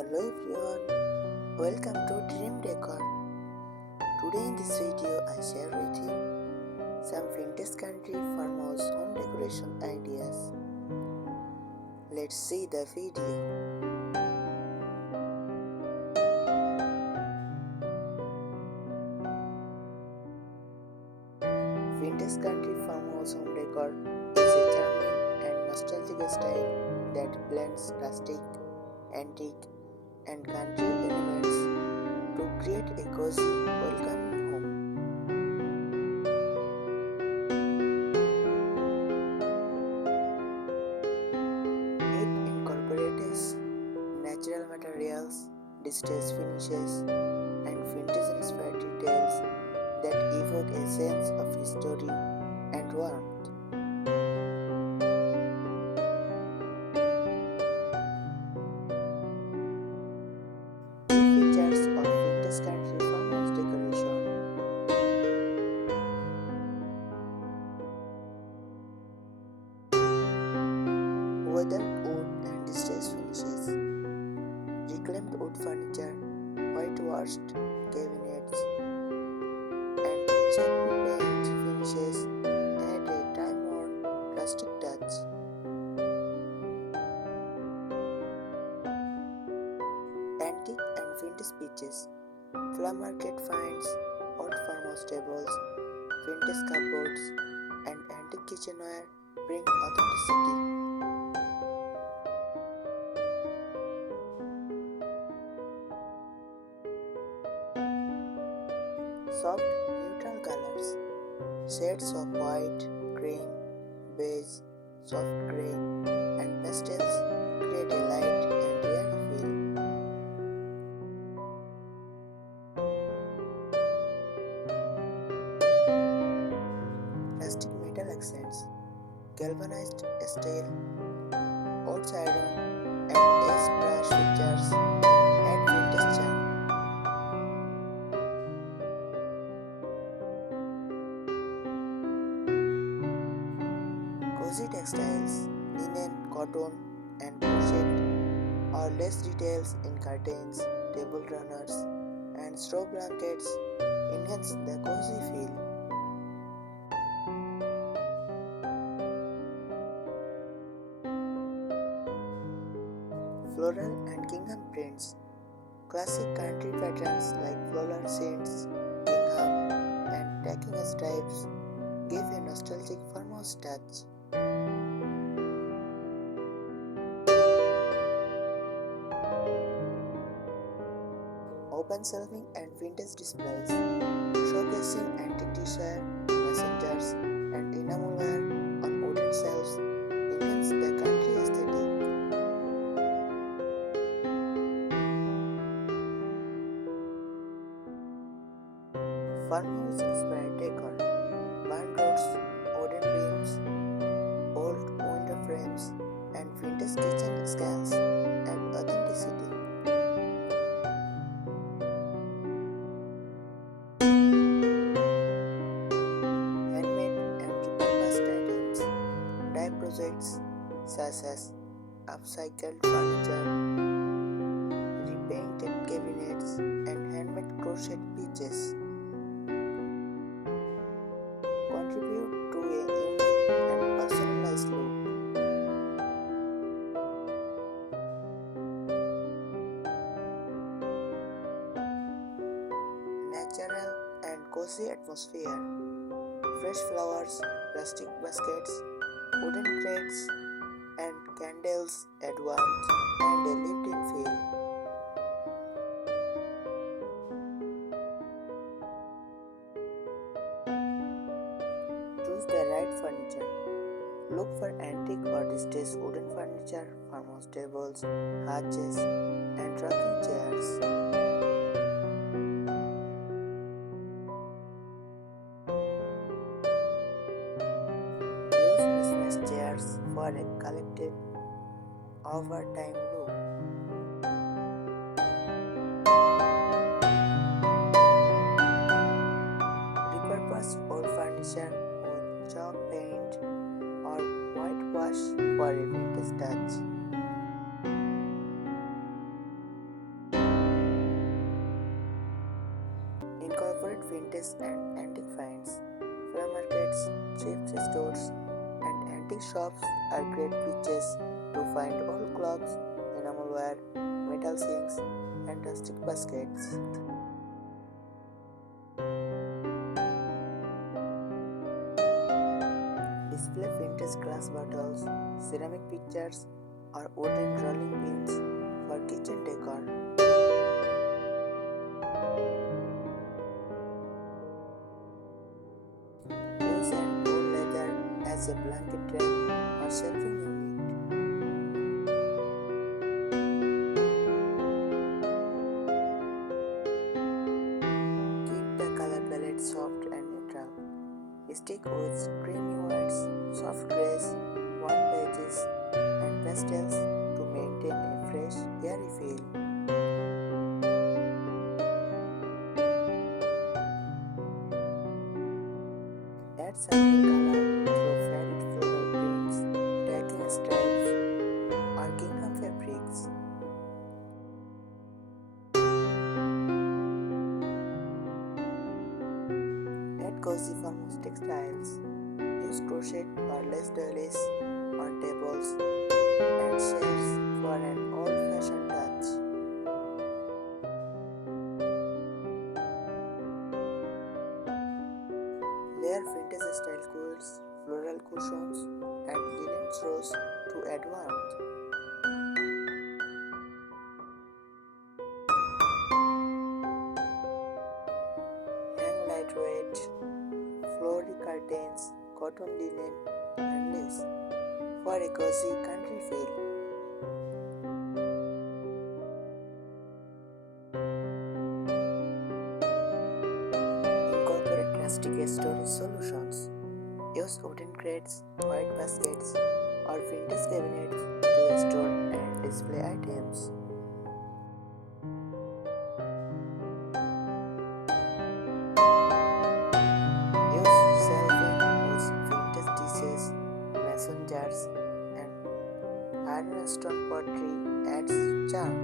Hello everyone, welcome to Dream Decor. Today in this video I share with you some vintage country farmhouse home decoration ideas. Let's see the video. Vintage country farmhouse home decor is a charming and nostalgic style that blends rustic, antique and country elements to create a cozy, welcoming home. It incorporates natural materials, distressed finishes, and vintage-inspired details that evoke a sense of history and warmth. Features of vintage country farmhouse decoration. Weathered wood and distressed finishes. Reclaimed wood furniture, whitewashed cabinets, and chappy paint finishes add a time-worn rustic touch. Antique and vintage pieces. Flea market finds, old farmhouse tables, vintage cupboards, and antique kitchenware bring authenticity. Soft, neutral colors. Shades of white, cream, beige, soft grey, and pastels create a light and airy feel. Rustic metal accents. Galvanized steel, old iron, and ace brush features add vintage charm. Cozy textiles, linen, cotton, and crochet or lace details in curtains, table runners, and straw blankets enhance the cozy feel. Floral and gingham prints. Classic country patterns like floral scenes, gingham, and tacking stripes give a nostalgic farmhouse touch. Open shelving and vintage displays, showcasing antique tissue, messengers, and enamelware on wooden shelves enhance the country aesthetic. Farmhouse inspired decor, barn doors, wooden beams, old window frames, and vintage kitchen scales add authenticity. Handmade and repurposed items, dye projects such as upcycled furniture, repainted cabinets, and handmade crochet pieces contribute to a unique and personalized look. Natural and cozy atmosphere, fresh flowers, rustic baskets, wooden crates, and candles add warmth and a lived-in feel. Choose the right furniture. Look for antique or distressed wooden furniture, farmhouse tables, arches, and rocking chairs. Use mismatched chairs for a collected over time look. Repurpose old furniture with chalk paint or whitewash for a vintage touch. vintage and antique finds. Flea markets, thrift stores, and antique shops are great places to find old clocks, enamelware, metal sinks, and rustic baskets. Display vintage glass bottles, ceramic pictures, or wooden rolling pins for kitchen decor. Use an old leather as a blanket rack or shelving unit. Keep the color palette soft and neutral. Stick with creamy whites, soft grays, warm beiges, and pastels to maintain a fresh, airy feel. Add subtle color through faded floral prints, tacking stripes, or gingham fabrics. Add cozy farmhouse textiles. Use crochet or lace doilies on tables and shelves for an old-fashioned touch. Layer vintage-style quilts, floral cushions, and linen throws to add warmth. Hang lightweight, flowery curtains, cotton linen, and lace for a cozy country feel. Incorporate rustic storage solutions. Use wooden crates, white baskets, or vintage cabinets to store and display items. Use shelving with vintage dishes, mason jars, and iron stone pottery adds charm.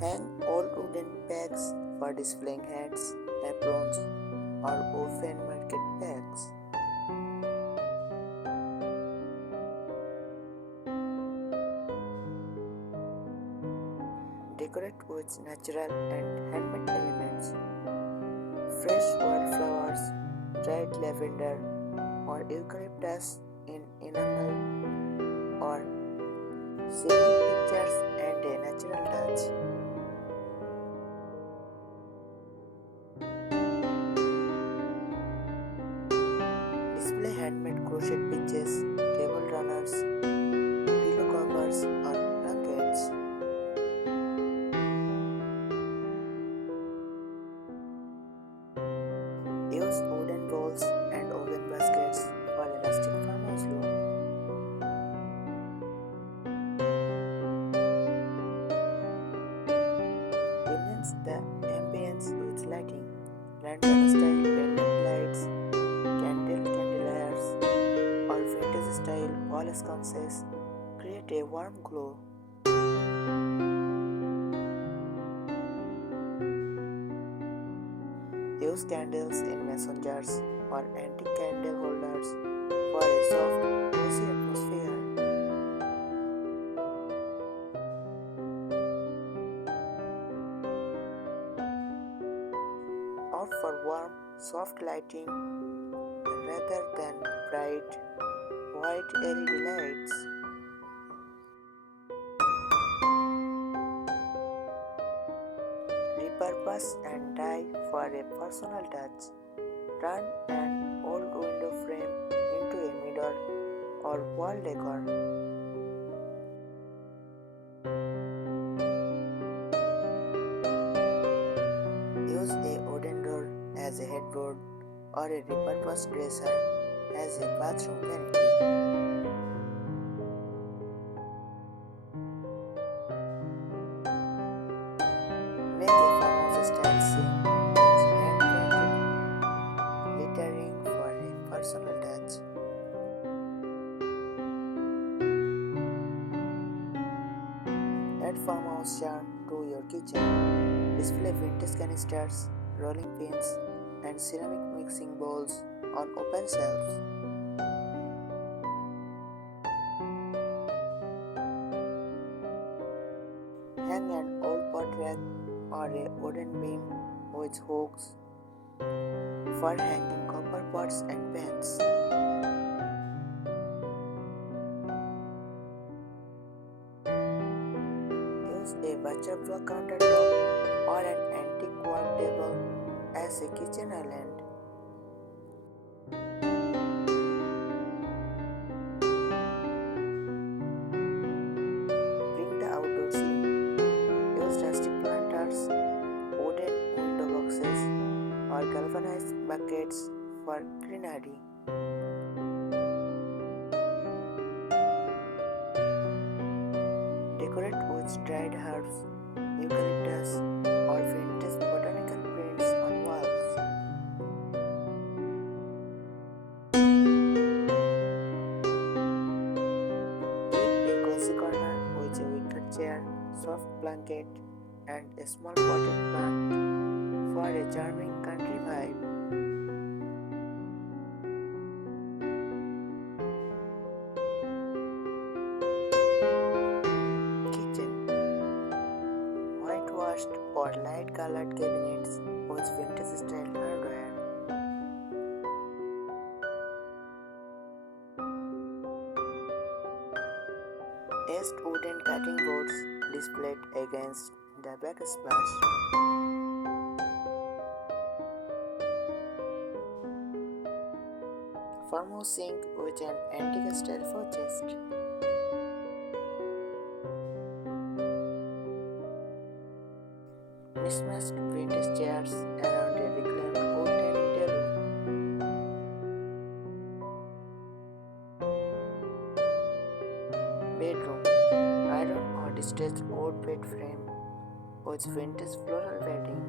Hang old wooden pegs for displaying hats, aprons, or open market bags. Decorate with natural and handmade elements. Fresh wildflowers, dried lavender, or eucalyptus in enamel, or shading pictures and a natural touch. Display handmade crochet pieces, table runners, pillow covers, or blankets. Use wooden bowls and oven baskets for a rustic farmhouse look. Enhance the ambience with lighting, lantern-style pendant lights, candeliers, or vintage-style wall sconces create a warm glow. Use candles in mason jars or antique candle holders for a soft, cozy atmosphere. Opt for warm, soft lighting rather than bright, white LED lights. Repurpose and dye for a personal touch. Turn an old window frame into a mirror or wall decor. Use a wooden door as a headboard or a repurposed dresser as a bathroom vanity. Make a farmhouse style scene with hand-painted lettering for a personal touch. farmhouse charm to your kitchen. Display vintage canisters, rolling pins, and ceramic mixing bowls on open shelves. Hang an old pot rack or a wooden beam with hooks for hanging copper pots and pans. Use a butcherfly countertop or an antique work table as a kitchen island. Bring the outdoor scene. Use rustic planters, wooden window boxes, or galvanized buckets for greenery. Decorate with dried herbs, eucalyptus, or vintage botanical prints on walls. Keep a cozy corner with a wicker chair, soft blanket, and a small potted plant for a charming country vibe. Kitchen. Whitewashed or light colored cabinets with vintage style hardware. Aced wooden cutting boards displayed against the backsplash. Farmhouse sink with an antique style for chest. Mismatched vintage chairs around a reclaimed old dining table. Bedroom. Iron or distressed old bed frame with vintage floral bedding.